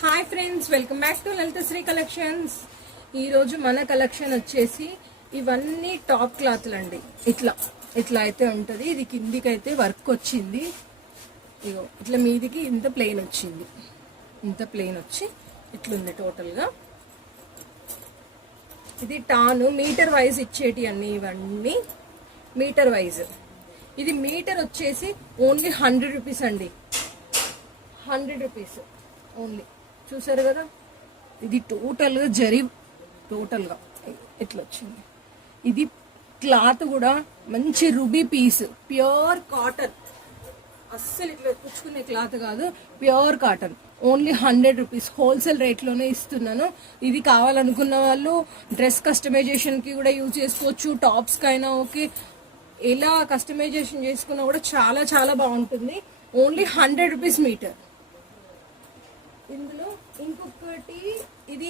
Hi friends, welcome back to Lalithasri collections. ఈరోజు మన collection వచ్చేసి ఇవన్నీ టాప్ క్లాత్లు అండి. ఇట్లా ఇట్లా అయితే ఉంటుంది. ఇది కిందికి అయితే వర్క్ వచ్చింది. ఇగో ఇట్లా మీదికి ఇంత ప్లెయిన్ వచ్చింది. ఇంత ప్లెయిన్ వచ్చి ఇట్లుంది టోటల్గా. ఇది టాను మీటర్ వైజ్ ఇచ్చేటి అన్ని, ఇవన్నీ మీటర్ వైజ్. ఇది మీటర్ వచ్చేసి ఓన్లీ 100 రూపీస్ అండి. 100 రూపీస్ ఓన్లీ. చూసారు కదా, ఇది టోటల్గా టోటల్గా ఎట్లా వచ్చింది. ఇది క్లాత్ కూడా మంచి రుబీ పీస్, ప్యూర్ కాటన్. అస్సలు ఇట్లా పుచ్చుకునే క్లాత్ కాదు, pure cotton. Only 100 rupees wholesale రేట్లోనే ఇస్తున్నాను. ఇది కావాలనుకున్న వాళ్ళు డ్రెస్ కస్టమైజేషన్కి కూడా యూజ్ చేసుకోవచ్చు, టాప్స్కైనా ఓకే. ఎలా కస్టమైజేషన్ చేసుకున్నా కూడా చాలా చాలా బాగుంటుంది. Only 100 rupees meter. ఇందులో ఇంకొకటి ఇది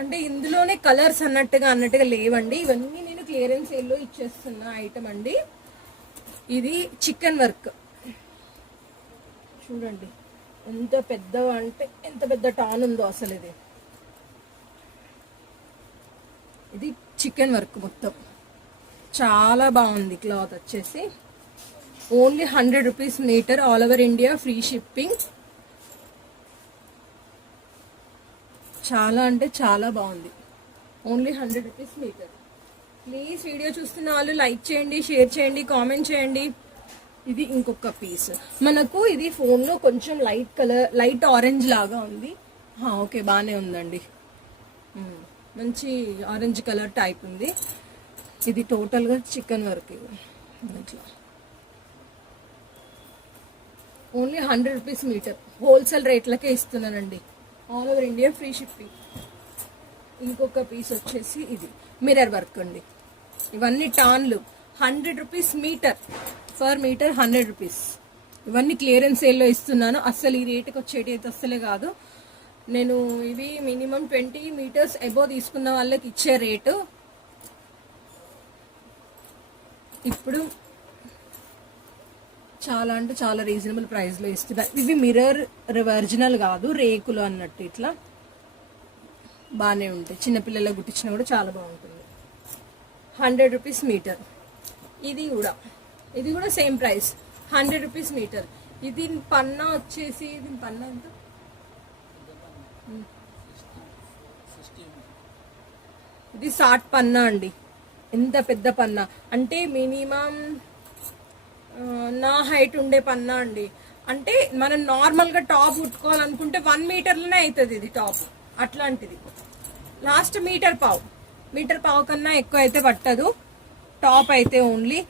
అంటే ఇందులోనే కలర్స్ అన్నట్టుగా లేవండి. ఇవన్నీ నేను క్లియరెన్స్ సేల్లో ఇచ్చేస్తున్న ఐటమ్ అండి. ఇది చికెన్ వర్క్ చూడండి, ఎంత పెద్ద అంటే ఎంత పెద్ద టాన్ ఉందో అసలు. ఇది చికెన్ వర్క్ మొత్తం చాలా బాగుంది. క్లాత్ వచ్చేసి only 100 rupees meter, all over India, free shipping. చాలా అంటే చాలా బాగుంది. Only 100 rupees meter. Please video చూస్తున్న వాళ్ళు లైక్ చేయండి, షేర్ చేయండి, కామెంట్ చేయండి. ఇది ఇంకొక పీస్ మనకు. ఇది ఫోన్లో కొంచెం లైట్ కలర్, లైట్ ఆరెంజ్ లాగా ఉంది. ఓకే, బాగానే ఉందండి. మంచి ఆరెంజ్ కలర్ టైప్ ఉంది. ఇది టోటల్గా చికెన్ వర్క్. ఇట్లా ఓన్లీ 100 రూపీస్ మీటర్, హోల్సేల్ రేట్లకే ఇస్తున్నానండి. All over India, free shipping. ఇంకొక పీస్ వచ్చేసి ఇది మిర్రర్ వర్క్ అండి. ఇవన్నీ టాన్లు. 100 rupees metre, per metre 100 rupees. ఇవన్నీ క్లియరెన్స్ సేల్లో ఇస్తున్నాను. అస్సలు ఈ రేటుకి వచ్చేటి అయితే అస్సలే కాదు. నేను ఇవి మినిమం 20 మీటర్స్ అబోవ్ తీసుకున్న వాళ్ళకి ఇచ్చే రేటు. ఇప్పుడు చాలా అంటే చాలా రీజనబుల్ ప్రైస్లో ఇస్తున్నారు. ఇవి మిర్రర్ ఒరిజినల్ కాదు, రేకులు అన్నట్టు. ఇట్లా బాగానే ఉంటాయి. చిన్నపిల్లలకు గుట్టించినా కూడా చాలా బాగుంటుంది. 100 రూపీస్ మీటర్. ఇది కూడా సేమ్ ప్రైస్, 100 రూపీస్ మీటర్. ఇది పన్నా వచ్చేసి, ఇది పన్నా ఎంత? ఇది 60 పన్నా అండి. ఎంత పెద్ద పన్నా అంటే మినిమం నా హైట్ ఉండే పన్నా అండి. అంటే మనం నార్మల్గా టాప్ కుట్టుకోవాలనుకుంటే 1 మీటర్లోనే అవుతుంది ఇది టాప్. అట్లాంటిది లాస్ట్ మీటర్ పావు కన్నా ఎక్కువ అయితే పట్టదు టాప్ అయితే. ఓన్లీ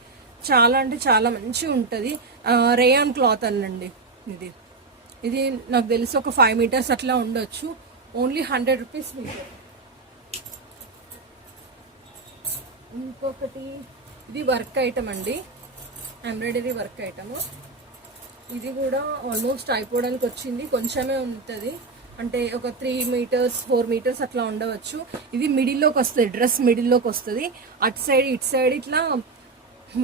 చాలా అంటే చాలా మంచిగా ఉంటుంది. రేయాన్ క్లాత్ అనండి. ఇది నాకు తెలిసి ఒక 5 మీటర్స్ అట్లా ఉండొచ్చు. Only 100 rupees meter. ఇంకొకటి ఇది వర్క్ ఐటమ్ అండి, ఎంబ్రాయిడరీ వర్క్ ఐటమ్. ఇది కూడా ఆల్మోస్ట్ అయిపోవడానికి వచ్చింది, కొంచెమే ఉంటుంది. అంటే ఒక 3 మీటర్స్ 4 మీటర్స్ అట్లా ఉండవచ్చు. ఇది మిడిల్లోకి వస్తుంది, డ్రెస్ మిడిల్లోకి వస్తుంది. అటు సైడ్ ఇటు సైడ్ ఇట్లా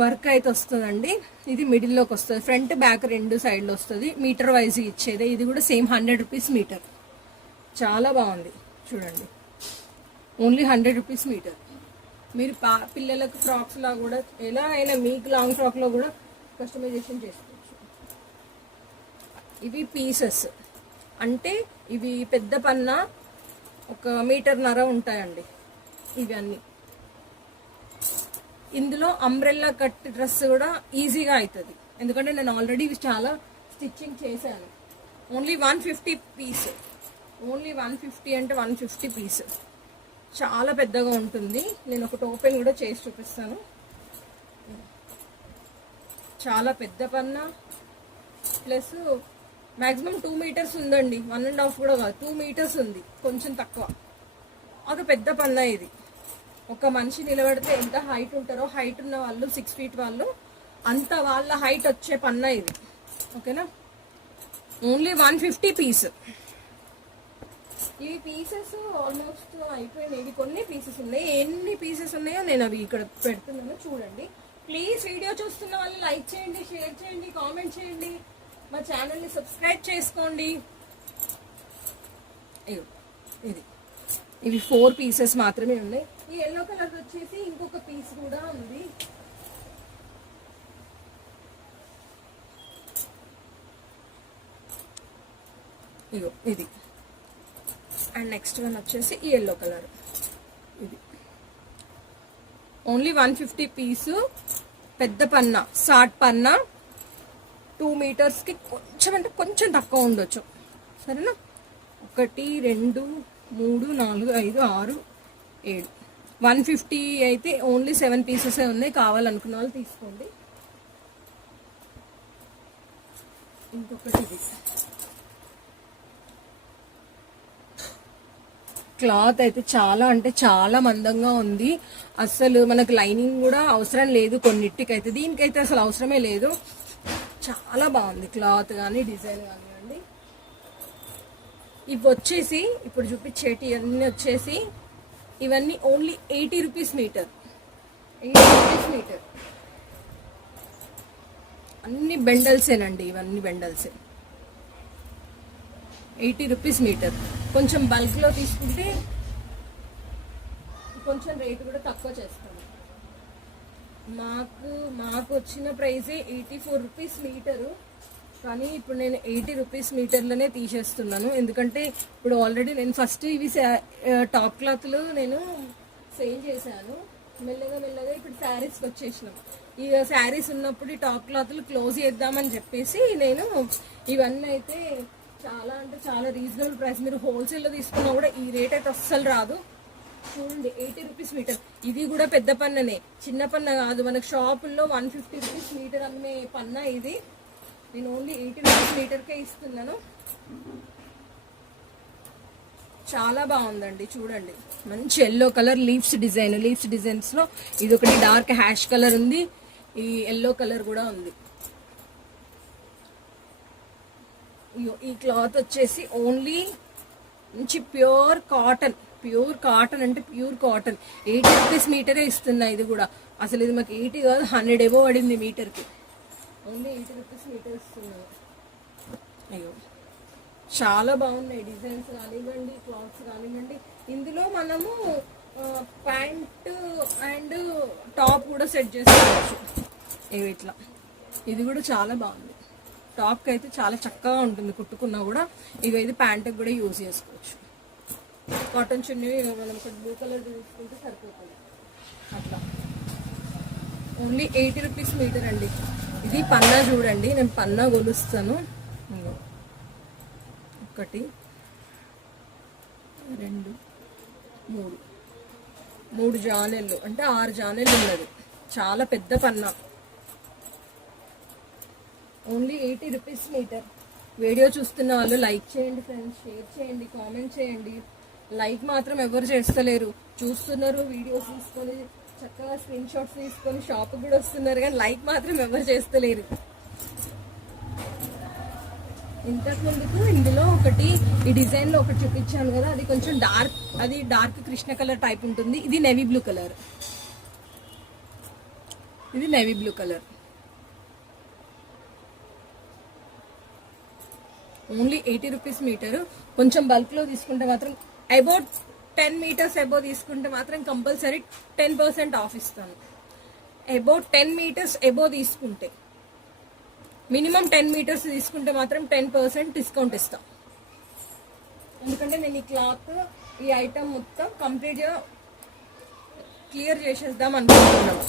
వర్క్ అయితే వస్తుందండి. ఇది మిడిల్లోకి వస్తుంది, ఫ్రంట్ బ్యాక్ 2 సైడ్లో వస్తుంది. మీటర్ వైజ్ ఇచ్చేదే. ఇది కూడా సేమ్ 100 రూపీస్ మీటర్. చాలా బాగుంది చూడండి. Only 100 rupees metre. మీరు పిల్లలకు ఫ్రాక్స్ లా కూడా, ఎలా అయినా మీకు లాంగ్ ఫ్రాక్లో కూడా కస్టమైజేషన్ చేసుకోవచ్చు. ఇవి పీసెస్ అంటే ఇవి పెద్ద పన్నా 1.5 మీటర్ ఉంటాయండి ఇవన్నీ. ఇందులో అంబ్రెల్లా కట్ డ్రెస్ కూడా ఈజీగా అవుతుంది, ఎందుకంటే నేను ఆల్రెడీ ఇవి చాలా స్టిచ్చింగ్ చేశాను. Only 150 piece. ఓన్లీ 150 అంటే 150 పీస్. చాలా పెద్దగా ఉంటుంది. నేను ఒకటి ఓపెన్ కూడా చేసి చూపిస్తాను. చాలా పెద్ద పన్నా, ప్లస్ మ్యాక్సిమం 2 మీటర్స్ ఉందండి. 1.5 కూడా కాదు, 2 మీటర్స్ ఉంది, కొంచెం తక్కువ. ఒక పెద్ద పన్నా ఇది. ఒక మనిషి నిలబడితే ఎంత హైట్ ఉంటారో, హైట్ ఉన్న వాళ్ళు 6 ఫీట్ వాళ్ళు, అంత వాళ్ళ హైట్ వచ్చే పన్నా ఇది. ఓకేనా. Only 150 piece. ఈ పీసెస్ ఆల్మోస్ట్ అయిపోయినాయి. ఇవి కొన్ని పీసెస్ ఉన్నాయి. ఎన్ని పీసెస్ ఉన్నాయో నేను అవి ఇక్కడ పెడుతున్నాను చూడండి. ప్లీజ్ వీడియో చూస్తున్న వాళ్ళు లైక్ చేయండి, షేర్ చేయండి, కామెంట్ చేయండి. మా ఛానల్ని సబ్స్క్రైబ్ చేసుకోండి. ఇది ఇవి 4 పీసెస్ మాత్రమే ఉన్నాయి. ఈ ఎల్లో కలర్ వచ్చేసి ఇంకొక పీస్ కూడా ఉంది. ఇగో ఇది. అండ్ నెక్స్ట్ వన్ వచ్చేసి ఈ ఎల్లో కలర్. ఇది ఓన్లీ 150 పీసు. పెద్ద పన్నా, షార్ట్ పన్నా 2 మీటర్స్కి కొంచెం అంటే కొంచెం తక్కువ ఉండొచ్చు. సరేనా? 1 2 3 4 5 6 7 150 అయితే ఓన్లీ 7 పీసెసే ఉన్నాయి. కావాలనుకున్న వాళ్ళు తీసుకోండి. ఇంకొకటి ఇది. క్లాత్ అయితే చాలా అంటే చాలా మందంగా ఉంది. అసలు మనకు లైనింగ్ కూడా అవసరం లేదు కొన్నిటికైతే. దీనికైతే అసలు అవసరమే లేదు. చాలా బాగుంది క్లాత్ కానీ డిజైన్ కానివ్వండి. ఇవి వచ్చేసి ఇప్పుడు చూపించేటి అన్నీ వచ్చేసి ఇవన్నీ only 80 rupees meter. 80 rupees meter. అన్ని బెండల్సేనండి, ఇవన్నీ బెండల్సే. 80 రూపీస్ మీటర్. కొంచెం బల్క్లో తీసుకుంటే కొంచెం రేటు కూడా తక్కువ చేస్తాను. మాకు వచ్చిన ప్రైజే 84 రూపీస్ మీటరు. కానీ ఇప్పుడు నేను 80 రూపీస్ మీటర్లోనే తీసేస్తున్నాను. ఎందుకంటే ఇప్పుడు ఆల్రెడీ నేను ఫస్ట్ ఇవి టాప్ క్లాత్లు నేను సేల్ చేశాను. మెల్లగా ఇప్పుడు శారీస్కి వచ్చేసినాం. ఇక శారీస్ ఉన్నప్పుడు ఈ టాప్ క్లాత్లు క్లోజ్ చేద్దామని చెప్పేసి నేను ఇవన్నీ అయితే చాలా అంటే చాలా రీజనబుల్ ప్రైస్. మీరు హోల్సేల్లో తీసుకున్నా కూడా ఈ రేట్ అయితే అస్సలు రాదు. చూడండి 80 రూపీస్ మీటర్. ఇది కూడా పెద్ద పన్ననే, చిన్న పన్న కాదు. మనకు షాపుల్లో 150 రూపీస్ మీటర్ అమ్మే పన్న ఇది. నేను ఓన్లీ 80 రూపీస్ మీటర్కే ఇస్తున్నాను. చాలా బాగుందండి. చూడండి మంచి yellow colour leaves design. Leaves డిజైన్స్లో ఇది ఒకటి డార్క్ హ్యాష్ కలర్ ఉంది. ఈ ఎల్లో కలర్ కూడా ఉంది. ఈ క్లాత్ వచ్చేసి ఓన్లీ మంచి ప్యూర్ కాటన్. ప్యూర్ కాటన్ అంటే ప్యూర్ కాటన్. 80 రూపీస్ మీటరే ఇస్తున్నా. ఇది కూడా అసలు ఇది మాకు 80 కాదు 100 ఏవో పడింది మీటర్కి. ఓన్లీ 80 రూపీస్ మీటర్ ఇస్తున్నాను. అయ్యో చాలా బాగున్నాయి డిజైన్స్ కానివ్వండి, క్లాత్స్ కానివ్వండి. ఇందులో మనము ప్యాంట్ అండ్ టాప్ కూడా సెట్ చేసుకోవచ్చు. ఇట్లా ఇది కూడా చాలా బాగుంది. టాప్కి అయితే చాలా చక్కగా ఉంటుంది కుట్టుకున్నా కూడా. ఇది ప్యాంట్కి కూడా యూజ్ చేసుకోవచ్చు. కాటన్ చున్నీ మనం బ్లూ కలర్ తీసుకుంటే సరిపోతుంది. అట్లా ఓన్లీ 80 రూపీస్ మీటర్ అండి. ఇది పన్నా చూడండి, నేను పన్నా కొలుస్తాను. 1 2 3 జానెళ్ళు అంటే 6 జానెళ్ళు ఉన్నది. చాలా పెద్ద పన్నా. Only 80 rupees metre. వీడియో చూస్తున్న వాళ్ళు లైక్ చేయండి ఫ్రెండ్స్, షేర్ చేయండి, కామెంట్ చేయండి. లైక్ మాత్రం ఎవరు చేస్తలేరు. చూస్తున్నారు, వీడియోస్ తీసుకొని చక్కగా స్క్రీన్ షాట్స్ తీసుకొని షాప్కి కూడా వస్తున్నారు, కానీ లైక్ మాత్రం ఎవరు చేస్తలేరు. ఇంతకుముందుకు ఇందులో ఒకటి ఈ డిజైన్లో ఒకటి చూపించాను కదా, అది కొంచెం డార్క్, అది డార్క్ కృష్ణ కలర్ టైప్ ఉంటుంది. ఇది నేవీ బ్లూ కలర్. ఇది navy blue colour. Only 80 rupees meter. కొంచెం బల్క్లో తీసుకుంటే మాత్రం అబౌట్ 10 మీటర్స్ అబౌవ్ తీసుకుంటే మాత్రం కంపల్సరీ 10% ఆఫ్ ఇస్తాను. అబౌట్ 10 మీటర్స్ అబౌవ్ తీసుకుంటే, మినిమం 10 మీటర్స్ తీసుకుంటే మాత్రం 10% డిస్కౌంట్ ఇస్తాను. ఎందుకంటే నేను ఈ క్లాత్, ఈ ఐటమ్ మొత్తం కంప్లీట్గా క్లియర్ చేసేద్దాం అనుకుంటున్నాను.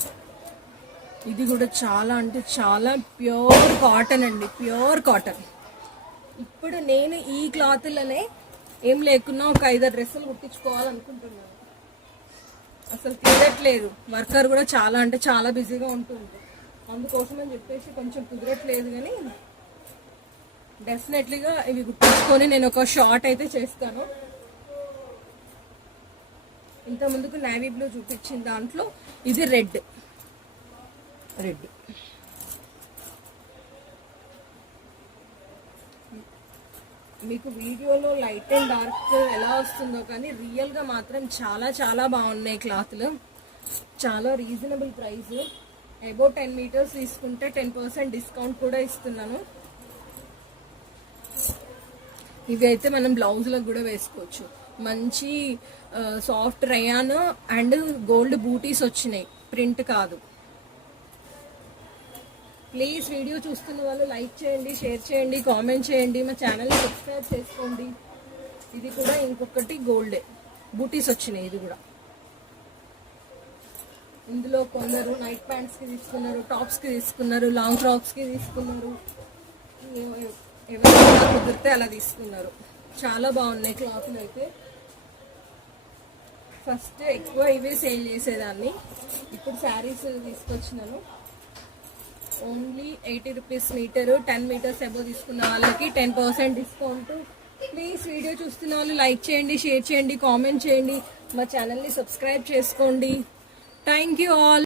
ఇది కూడా చాలా అంటే చాలా ప్యూర్ కాటన్ అండి, ప్యూర్ కాటన్. ఇప్పుడు నేను ఈ క్లాత్లనే ఏం లేకున్నా ఒక 5 డ్రెస్సులు కుట్టించుకోవాలనుకుంటున్నాను. అసలు కుదరట్లేదు. వర్కర్ కూడా చాలా అంటే చాలా బిజీగా ఉంటుంది. అందుకోసం అని చెప్పేసి కొంచెం కుదరట్లేదు. కానీ డెఫినెట్లీగా ఇవి కుట్టించుకొని నేను ఒక షార్ట్ అయితే చేస్తాను. ఇంత ముందుకు నేవీ బ్లూ చూపించిన దాంట్లో ఇది రెడ్. మీకు వీడియోలో లైట్ అండ్ డార్క్ ఎలా వస్తుందో కానీ రియల్గా మాత్రం చాలా చాలా బాగున్నాయి క్లాత్లు. చాలా రీజనబుల్ ప్రైస్. అబౌట్ 10 మీటర్స్ తీసుకుంటే 10% డిస్కౌంట్ కూడా ఇస్తున్నాను. ఇవి అయితే మనం బ్లౌజ్లకు కూడా వేసుకోవచ్చు. మంచి సాఫ్ట్ రయాన్ అండ్ గోల్డ్ బూటీస్ వచ్చినాయి, ప్రింట్ కాదు. ప్లీజ్ వీడియో చూస్తున్న వాళ్ళు లైక్ చేయండి, షేర్ చేయండి, కామెంట్ చేయండి, మా ఛానల్ని సబ్స్క్రైబ్ చేసుకోండి. ఇది కూడా ఇంకొకటి గోల్డే బూటీస్ వచ్చినాయి. ఇది కూడా ఇందులో కొందరు నైట్ ప్యాంట్స్కి తీసుకున్నారు, టాప్స్కి తీసుకున్నారు, లాంగ్ ఫ్రాక్స్కి తీసుకున్నారు, ఎవరైనా కుదిరితే అలా తీసుకున్నారు. చాలా బాగున్నాయి క్లాత్లు అయితే. ఫస్ట్ ఎక్కువ ఇవే సేల్ చేసేదాన్ని, ఇప్పుడు శారీస్ తీసుకొచ్చినాను. Only 80 rupees metre. 10 మీటర్స్ అబో తీసుకున్న వాళ్ళకి 10% డిస్కౌంట్. ప్లీజ్ వీడియో చూస్తున్న వాళ్ళు లైక్ చేయండి, షేర్ చేయండి, కామెంట్ చేయండి, మా ఛానల్ని సబ్స్క్రైబ్ చేసుకోండి. Thank you all.